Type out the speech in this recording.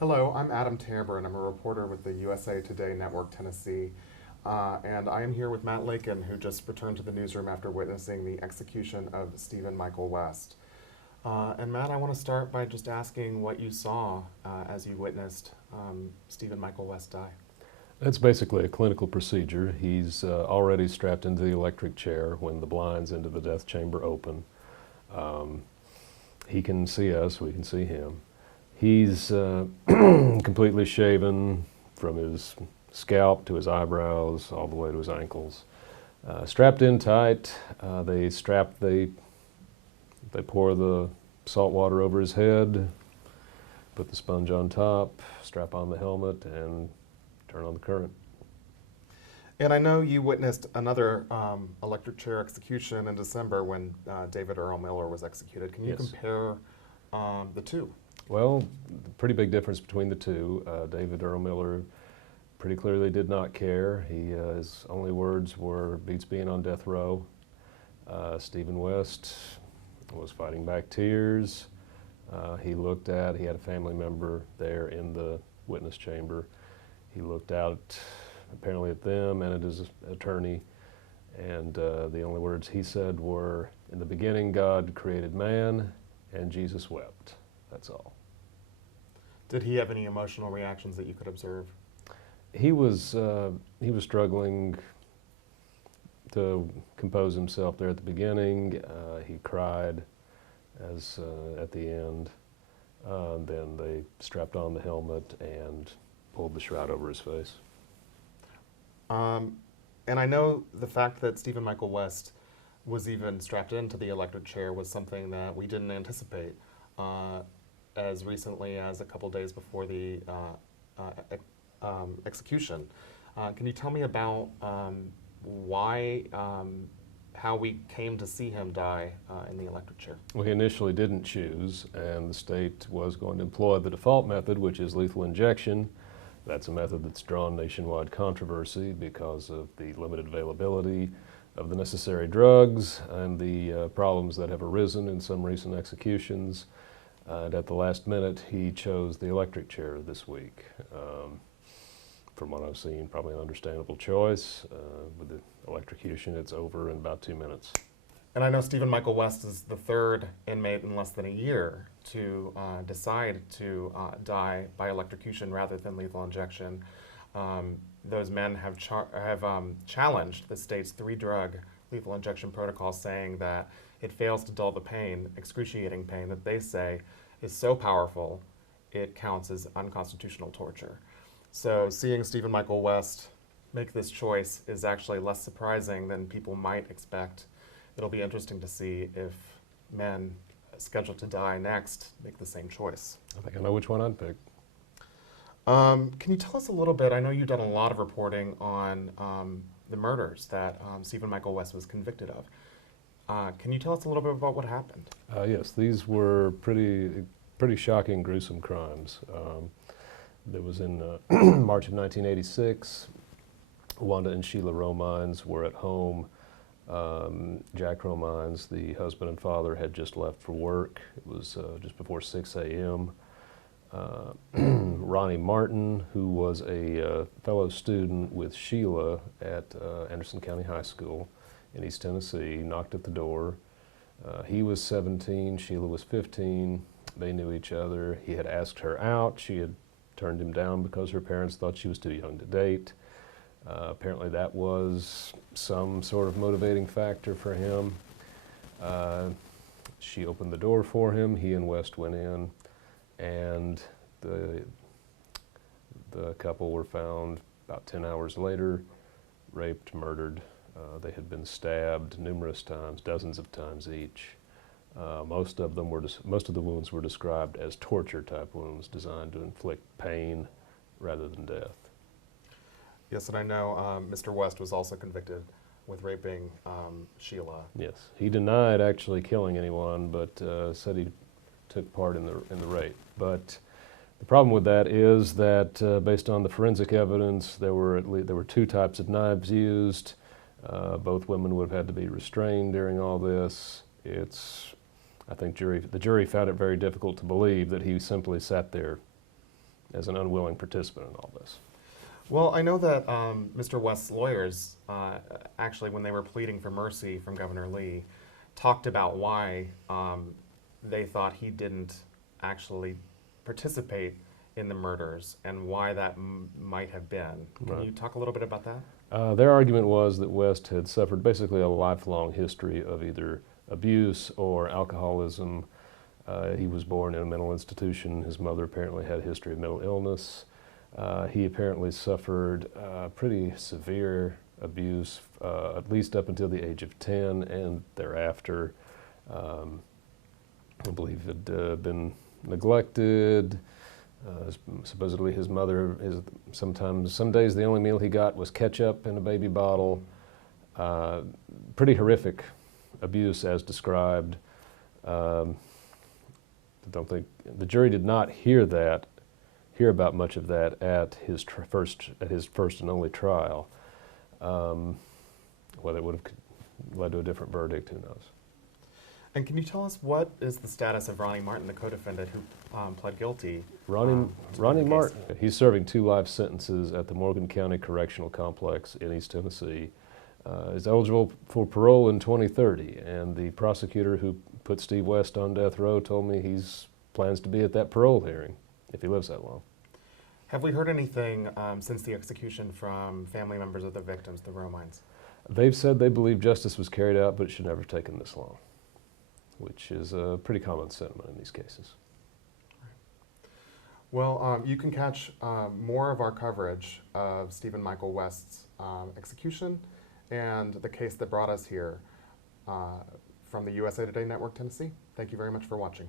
Hello, I'm Adam Tamber, and I'm a reporter with the USA Today Network Tennessee. And I am here with Matt Lakin, who just returned to the newsroom after witnessing the execution of Stephen Michael West. And Matt, I want to start by just asking what you saw as you witnessed Stephen Michael West die. It's basically a clinical procedure. He's already strapped into the electric chair when the blinds into the death chamber open. He can see us, we can see him. He's completely shaven from his scalp to his eyebrows, all the way to his ankles. Strapped in tight. They pour the salt water over his head, put the sponge on top, strap on the helmet, and turn on the current. And I know you witnessed another electric chair execution in December when David Earl Miller was executed. Can you Yes. compare the two? Well, pretty big difference between the two. David Earl Miller pretty clearly did not care. His only words were, "Beats being on death row." Stephen West was fighting back tears. He had a family member there in the witness chamber. He looked out apparently at them and at his attorney, and the only words he said were, "In the beginning God created man, and Jesus wept." That's all. Did he have any emotional reactions that you could observe? He was struggling to compose himself there at the beginning. He cried as at the end. Then they strapped on the helmet and pulled the shroud over his face. And I know the fact that Stephen Michael West was even strapped into the electric chair was something that we didn't anticipate as recently as a couple days before the execution. Can you tell me about how we came to see him die in the electric chair? Well, he initially didn't choose, and the state was going to employ the default method, which is lethal injection. That's a method that's drawn nationwide controversy because of the limited availability of the necessary drugs and the problems that have arisen in some recent executions. And at the last minute, he chose the electric chair this week. From what I've seen, probably an understandable choice. With the electrocution, it's over in about 2 minutes. And I know Stephen Michael West is the third inmate in less than a year to decide to die by electrocution rather than lethal injection. Those men have challenged the state's 3-drug lethal injection protocol, saying that it fails to dull the pain, excruciating pain, that they say is so powerful it counts as unconstitutional torture. So seeing Stephen Michael West make this choice is actually less surprising than people might expect. It'll be interesting to see if men scheduled to die next make the same choice. I think I know which one I'd pick. Can you tell us a little bit? I know you've done a lot of reporting on the murders that Stephen Michael West was convicted of. Can you tell us a little bit about what happened? Yes, these were pretty shocking, gruesome crimes. There was in March of 1986, Wanda and Sheila Romines were at home. Jack Romines, the husband and father, had just left for work. It was just before 6 a.m. Ronnie Martin, who was a fellow student with Sheila at Anderson County High School in East Tennessee, knocked at the door. He was 17, Sheila was 15. They knew each other. He had asked her out. She had turned him down because her parents thought she was too young to date. Apparently that was some sort of motivating factor for him. She opened the door for him. He and West went in, and the couple were found about 10 hours later, raped, murdered. They had been stabbed numerous times, dozens of times each. Most of the wounds were described as torture-type wounds designed to inflict pain rather than death. Yes, and I know Mr. West was also convicted with raping Sheila. Yes, he denied actually killing anyone, but said he took part in the rape. But the problem with that is that based on the forensic evidence, there were 2 types of knives used. Both women would have had to be restrained during all this. I think the jury found it very difficult to believe that he simply sat there as an unwilling participant in all this. Well, I know that Mr. West's lawyers, actually, when they were pleading for mercy from Governor Lee, talked about why they thought he didn't actually participate in the murders and why that might have been. Can you talk a little bit about that? Their argument was that West had suffered basically a lifelong history of either abuse or alcoholism. He was born in a mental institution. His mother apparently had a history of mental illness. He apparently suffered pretty severe abuse, at least up until the age of 10 and thereafter. I believe had been neglected. Supposedly his mother, some days the only meal he got was ketchup in a baby bottle. Pretty horrific abuse as described. I don't think the jury did not hear about much of that at his first and only trial. Whether it would have led to a different verdict, who knows? And can you tell us what is the status of Ronnie Martin, the co-defendant who pled guilty? Ronnie Martin, he's serving 2 life sentences at the Morgan County Correctional Complex in East Tennessee. Is eligible for parole in 2030, and the prosecutor who put Steve West on death row told me he plans to be at that parole hearing if he lives that long. Have we heard anything since the execution from family members of the victims, the Romines? They've said they believe justice was carried out, but it should never have taken this long, which is a pretty common sentiment in these cases. Well, you can catch more of our coverage of Stephen Michael West's execution and the case that brought us here from the USA Today Network, Tennessee. Thank you very much for watching.